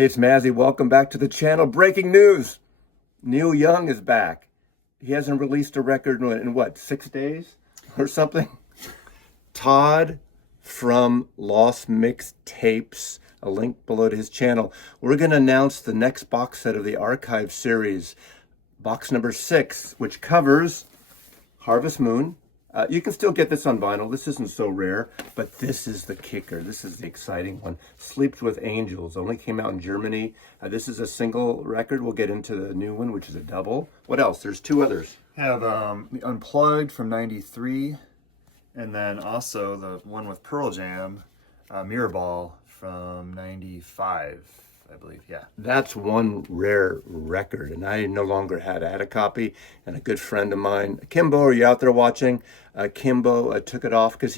Hey, it's Mazzy. Welcome back to the channel. Breaking news. Neil Young is back. He hasn't released a record in what, 6 days or something? Todd from Lost Mix Tapes, a link below to his channel. We're going to announce the next box set of the Archive series, box number 6, which covers Harvest Moon. You can still get this on vinyl. This isn't so rare, but this is the kicker. This is the exciting one. Sleeps with Angels only came out in Germany. This is a single record. We'll get into the new one, which is a double. What else? There's 2 others. Have the Unplugged from '93, and then also the one with Pearl Jam, Mirror Ball from '95, I believe. Yeah, that's one rare record, and I no longer had. I had a copy, and a good friend of mine, Kimbo, are you out there watching? Kimbo took it off because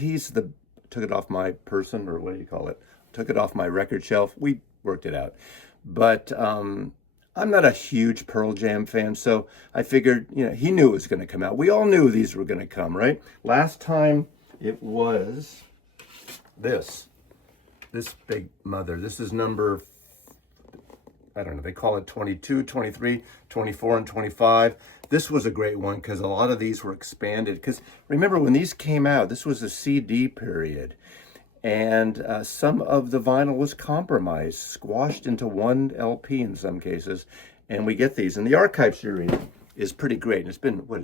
took it off my person, or what do you call it? Took it off my record shelf. We worked it out, but I'm not a huge Pearl Jam fan, so I figured, he knew it was going to come out. We all knew these were going to come, right? Last time it was this big mother. This is number, I don't know, they call it 22, 23, 24, and 25. This was a great one because a lot of these were expanded. Because remember, when these came out, this was a CD period. And some of the vinyl was compromised, squashed into one LP in some cases. And we get these. And the Archive series is pretty great. And it's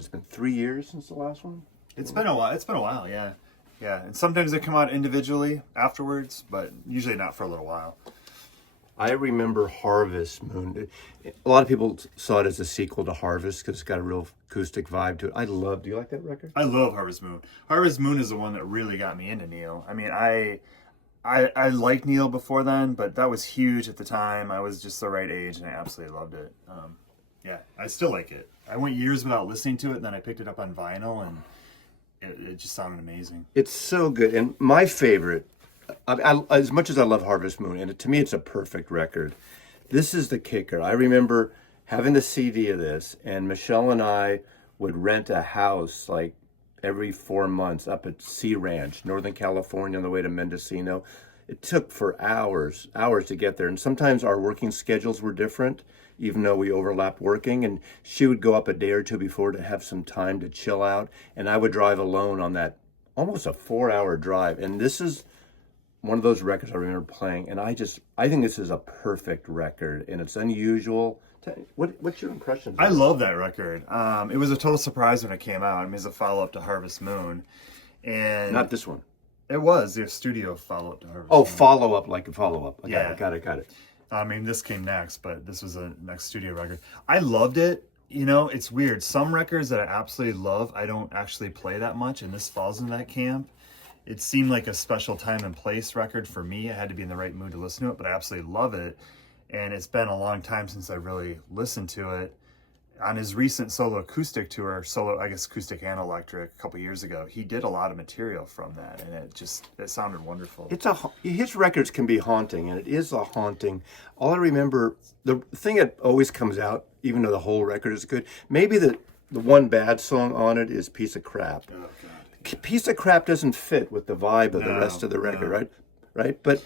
been 3 years since the last one? it's been a while. Yeah, yeah. And sometimes they come out individually afterwards, but usually not for a little while. I remember Harvest Moon. A lot of people saw it as a sequel to Harvest because it's got a real acoustic vibe to it. Do you like that record? I love Harvest Moon. Harvest Moon is the one that really got me into Neil. I mean, I liked Neil before then, but that was huge at the time. I was just the right age, and I absolutely loved it. Yeah, I still like it. I went years without listening to it, and then I picked it up on vinyl, and it just sounded amazing. It's so good. And my favorite, as much as I love Harvest Moon, and to me it's a perfect record, this is the kicker. I remember having the CD of this, and Michelle and I would rent a house like every 4 months up at Sea Ranch, Northern California, on the way to Mendocino. It took for hours to get there, and sometimes our working schedules were different, even though we overlapped working, and she would go up a day or two before to have some time to chill out, and I would drive alone on that almost a 4-hour drive. And this is one of those records I remember playing, and I think this is a perfect record, and it's unusual. What's your impression? I love that record. It was a total surprise when it came out. I mean, it's a follow-up to Harvest Moon. And not this one. It was the studio follow-up to Harvest Moon. Oh, follow-up, like a follow-up. Yeah. Got it. I mean, this came next, but this was the next studio record. I loved it. It's weird. Some records that I absolutely love, I don't actually play that much, and this falls in that camp. It seemed like a special time and place record for me. I had to be in the right mood to listen to it, but I absolutely love it. And it's been a long time since I really listened to it. On his recent solo acoustic tour, acoustic and electric, a couple years ago, he did a lot of material from that, and it sounded wonderful. His records can be haunting, and it is a haunting. All I remember, the thing that always comes out, even though the whole record is good, maybe the one bad song on it is Piece of Crap. Oh, God. Piece of Crap doesn't fit with the vibe of the rest of the record, right? But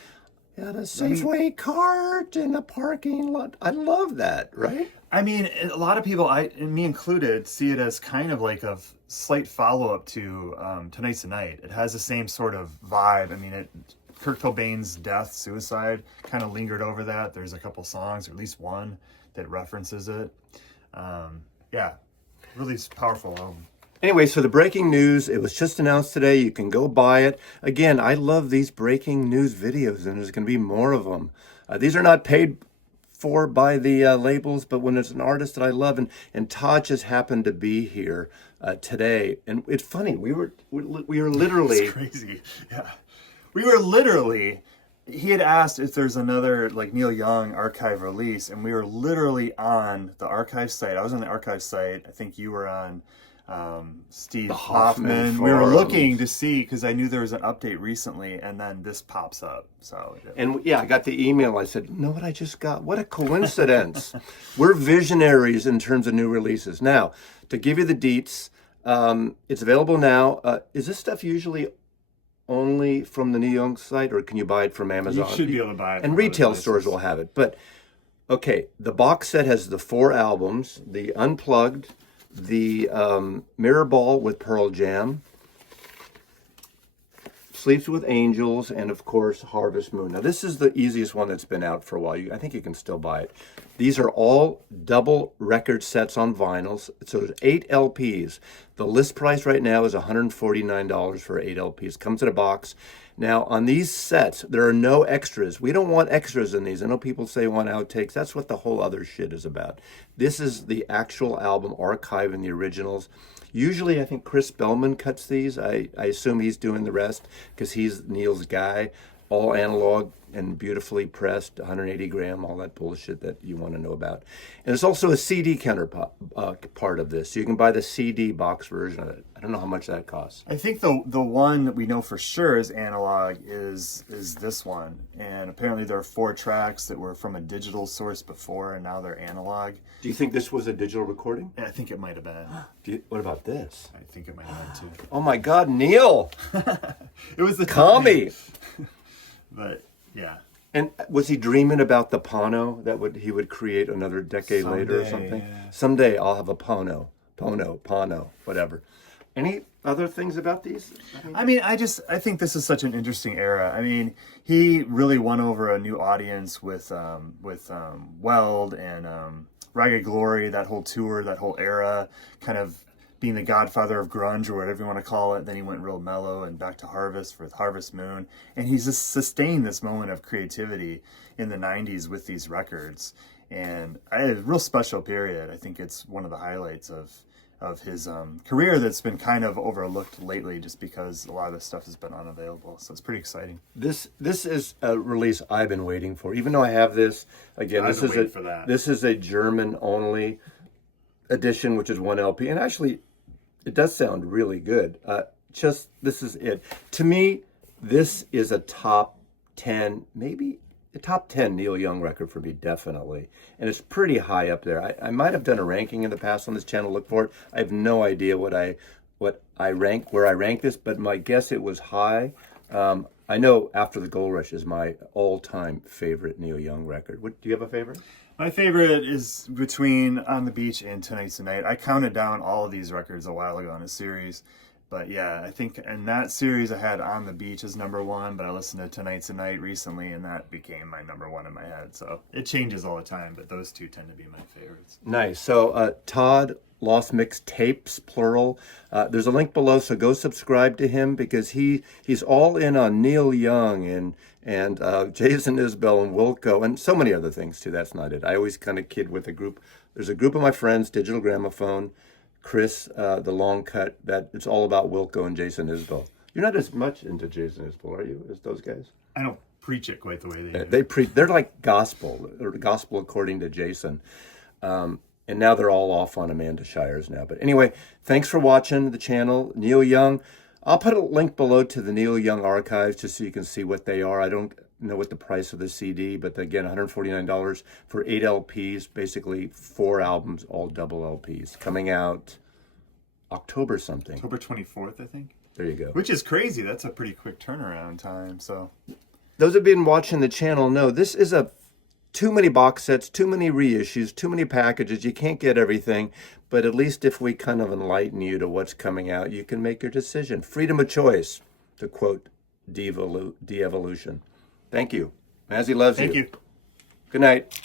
got a Safeway cart in a parking lot. I love that, right? I mean, a lot of people, me included, see it as kind of like a slight follow-up to Tonight's the Night. It has the same sort of vibe. I mean, Kurt Cobain's death, suicide, kind of lingered over that. There's a couple songs, or at least one, that references it. Yeah, really powerful album. Anyway, so the breaking news, it was just announced today. You can go buy it. Again, I love these breaking news videos, and there's going to be more of them. These are not paid for by the labels, but when it's an artist that I love, and Todd just happened to be here today. And it's funny, we were literally... It's crazy, yeah. We were literally... He had asked if there's another like Neil Young Archive release, and we were literally on the Archive site. I was on the Archive site. I think you were on... Steve Hoffman. We were looking to see because I knew there was an update recently, and then this pops up. So I got the email. I said, "Know what I just got? What a coincidence!" We're visionaries in terms of new releases. Now, to give you the deets, it's available now. Is this stuff usually only from the Neil Young site, or can you buy it from Amazon? You should be able to buy it. And retail stores will have it, but Okay, the box set has the 4 albums, the Unplugged, the Mirror Ball with Pearl Jam, Sleeps with Angels, and of course Harvest Moon. Now this is the easiest one that's been out for a while. I think you can still buy it. These are all double record sets on vinyls. So there's 8 LPs. The list price right now is $149 for 8 LPs. Comes in a box. Now on these sets, there are no extras. We don't want extras in these. I know people say want outtakes. That's what the whole other shit is about. This is the actual album archive and the originals. Usually, I think Chris Bellman cuts these. I assume he's doing the rest because he's Neil's guy. All analog and beautifully pressed, 180 gram, all that bullshit that you want to know about. And there's also a CD counterpart part of this. So you can buy the CD box version of it. I don't know how much that costs. I think the one that we know for sure is analog is this one. And apparently there are 4 tracks that were from a digital source before, and now they're analog. Do you think this was a digital recording? I think it might have been. What about this? I think it might have been too. Oh my God, Neil! It was the Kami! But yeah. And was he dreaming about the Pono that he would create another decade later or something? Yeah. Someday I'll have a Pono, whatever. Any other things about these? I mean, I think this is such an interesting era. I mean, he really won over a new audience with Weld and Ragged Glory, that whole tour, that whole era, kind of being the godfather of grunge or whatever you want to call it. Then he went real mellow and back to Harvest with Harvest Moon. And he's just sustained this moment of creativity in the 90s with these records. And a real special period. I think it's one of the highlights of his career that's been kind of overlooked lately just because a lot of this stuff has been unavailable. So it's pretty exciting. This is a release I've been waiting for. Even though I have this, again, this is a German only edition, which is 1 LP. And actually, it does sound really good. This is it. To me, this is a top 10, maybe a top 10 Neil Young record for me, definitely. And it's pretty high up there. I might have done a ranking in the past on this channel. Look for it. I have no idea where I rank this, but my guess it was high. I know After the Gold Rush is my all-time favorite Neil Young record. Do you have a favorite? My favorite is between On the Beach and Tonight's the Night. I counted down all of these records a while ago in a series. But yeah, I think in that series I had On the Beach as number 1, but I listened to Tonight's the Night recently and that became my number 1 in my head. So it changes all the time, but those two tend to be my favorites. Nice. So Todd Lost Mix Tapes, plural. There's a link below, so go subscribe to him because he's all in on Neil Young and Jason Isbell and Wilco and so many other things too. That's not it. I always kind of kid with a group. There's a group of my friends, Digital Gramophone, Chris, the Long Cut, that it's all about Wilco and Jason Isbell. You're not as much into Jason Isbell, are you, as those guys? I don't preach it quite the way they do. They're like gospel, or gospel according to Jason. And now they're all off on Amanda Shires now. But anyway, thanks for watching the channel. Neil Young. I'll put a link below to the Neil Young archives just so you can see what they are. I don't know what the price of the CD, but again, $149 for 8 LPs, basically 4 albums, all double LPs, coming out October something. October 24th, I think. There you go. Which is crazy. That's a pretty quick turnaround time. So those who have been watching the channel know this is too many box sets, too many reissues, too many packages. You can't get everything, but at least if we kind of enlighten you to what's coming out, you can make your decision. Freedom of choice, to quote De-Evolution. Thank you. Mazzy loves you. Thank you. Good night.